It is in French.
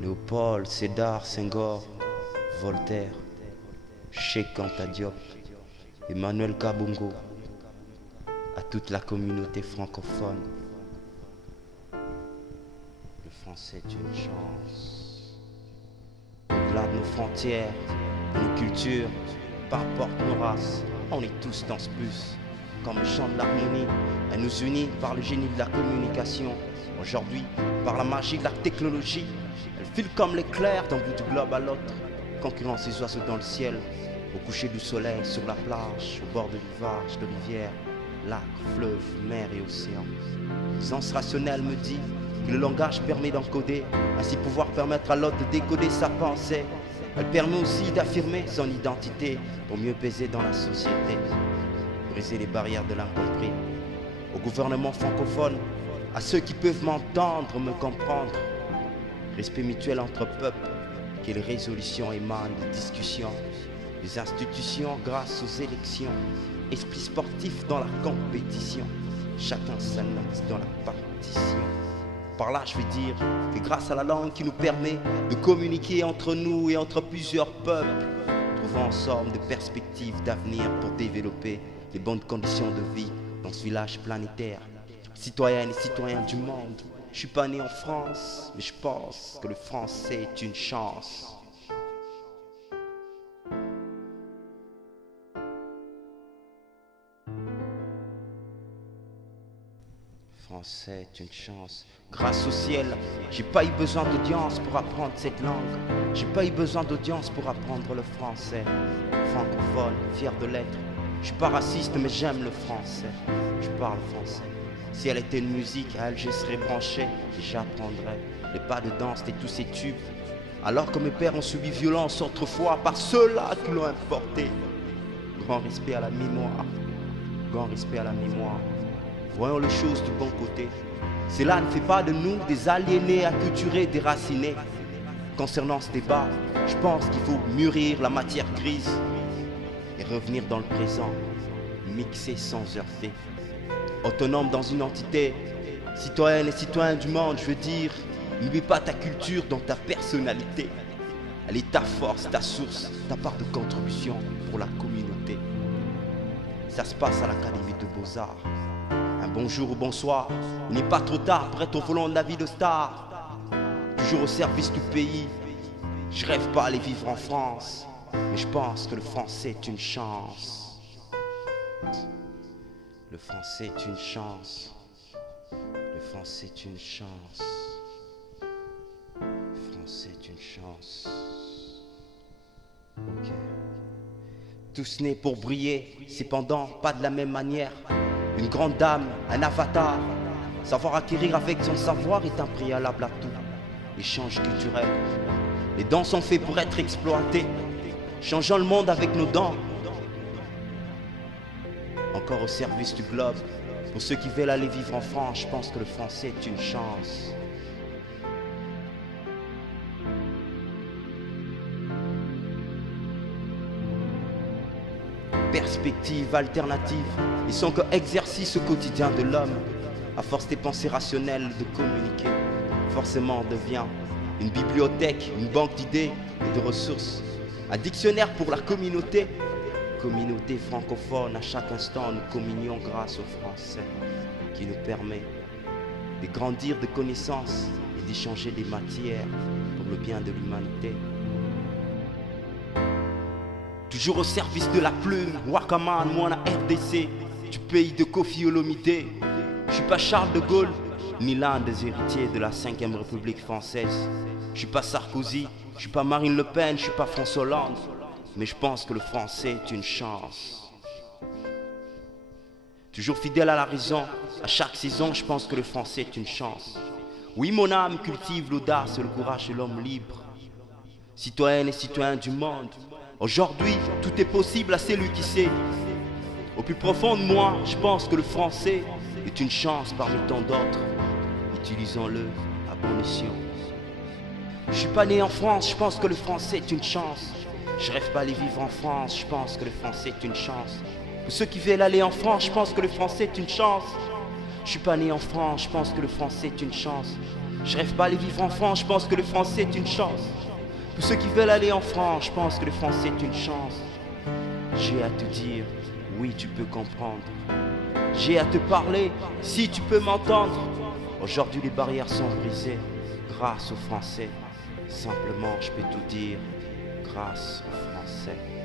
Léopold, Sédar, Senghor, Voltaire, Cheikh Anta Diop, Emmanuel Kabongo, à toute la communauté francophone. Le français est une chance. Au-delà de nos frontières, de nos cultures, peu importe nos races, on est tous dans ce bus. Comme le chant de l'harmonie, elle nous unit par le génie de la communication. Aujourd'hui, par la magie de la technologie, elle file comme l'éclair d'un bout du globe à l'autre, concurrent ses oiseaux dans le ciel, au coucher du soleil, sur la plage, au bord de rivages, de rivières, lacs, fleuves, mers et océans. L'aisance rationnelle me dit que le langage permet d'encoder, ainsi pouvoir permettre à l'autre de décoder sa pensée. Elle permet aussi d'affirmer son identité pour mieux peser dans la société, briser les barrières de l'incompris. Au gouvernement francophone, à ceux qui peuvent m'entendre, me comprendre, respect mutuel entre peuples, que les résolutions émanent des discussions, des institutions grâce aux élections, esprit sportif dans la compétition, chacun sa note dans la partition. Par là je veux dire que grâce à la langue qui nous permet de communiquer entre nous et entre plusieurs peuples, trouvons ensemble des perspectives d'avenir pour développer les bonnes conditions de vie dans ce village planétaire. Citoyennes et citoyens du monde, je suis pas né en France, mais je pense que le français est une chance. Français est une chance. Grâce au ciel, j'ai pas eu besoin d'audience pour apprendre cette langue. J'ai pas eu besoin d'audience pour apprendre le français. Francophone, fier de l'être. Je suis pas raciste mais j'aime le français. Je parle français. Si elle était une musique, à elle je serais branché et j'apprendrais les pas de danse et tous ces tubes. Alors que mes pères ont subi violence autrefois par ceux-là qui l'ont importé. Grand respect à la mémoire. Grand respect à la mémoire. Voyons les choses du bon côté. Cela ne fait pas de nous des aliénés, acculturés, déracinés. Concernant ce débat, je pense qu'il faut mûrir la matière grise et revenir dans le présent, mixer sans heurter. Autonome dans une entité, citoyenne et citoyen du monde, je veux dire, n'oublie pas ta culture dans ta personnalité. Elle est ta force, ta source, ta part de contribution pour la communauté. Ça se passe à l'Académie de Beaux-Arts. Un bonjour ou bonsoir, il n'est pas trop tard pour être au volant de la vie de star. Toujours au service du pays, je rêve pas aller vivre en France, mais je pense que le français est une chance. Le français est une chance. Le français est une chance. Le français est une chance. Ok. Tous nés pour briller, cependant pas de la même manière. Une grande dame, un avatar. Savoir acquérir avec son savoir est un préalable à tout. Échange culturel. Les dents sont faits pour être exploités. Changeons le monde avec nos dents. Encore au service du globe. Pour ceux qui veulent aller vivre en France, je pense que le français est une chance. Perspective alternative, ils sont que exercice au quotidien de l'homme. À force des pensées rationnelles de communiquer, forcément on devient une bibliothèque, une banque d'idées et de ressources. Un dictionnaire pour la communauté. Communauté francophone, à chaque instant nous communions grâce au français qui nous permet de grandir de connaissances et d'échanger des matières pour le bien de l'humanité. Toujours au service de la plume, Wakaman, moi la RDC, du pays de Kofi Olomide. Je suis pas Charles de Gaulle, ni l'un des héritiers de la 5e République française. Je suis pas Sarkozy, je suis pas Marine Le Pen, je suis pas François Hollande. Mais je pense que le français est une chance. Toujours fidèle à la raison, à chaque saison, je pense que le français est une chance. Oui, mon âme cultive l'audace et le courage de l'homme libre. Citoyennes et citoyens du monde, aujourd'hui, tout est possible à celui qui sait. Au plus profond de moi, je pense que le français est une chance parmi tant d'autres. Utilisons-le à bon escient. Je suis pas né en France, je pense que le français est une chance. Je rêve pas aller vivre en France, je pense que le français est une chance. Pour ceux qui veulent aller en France, je pense que le français est une chance. Je suis pas né en France, je pense que le français est une chance. Je rêve pas aller vivre en France, je pense que le français est une chance. Pour ceux qui veulent aller en France, je pense que le français est une chance. J'ai à te dire, oui tu peux comprendre. J'ai à te parler, si tu peux m'entendre. Aujourd'hui les barrières sont brisées, grâce aux Français. Simplement je peux tout dire, grâce aux Français.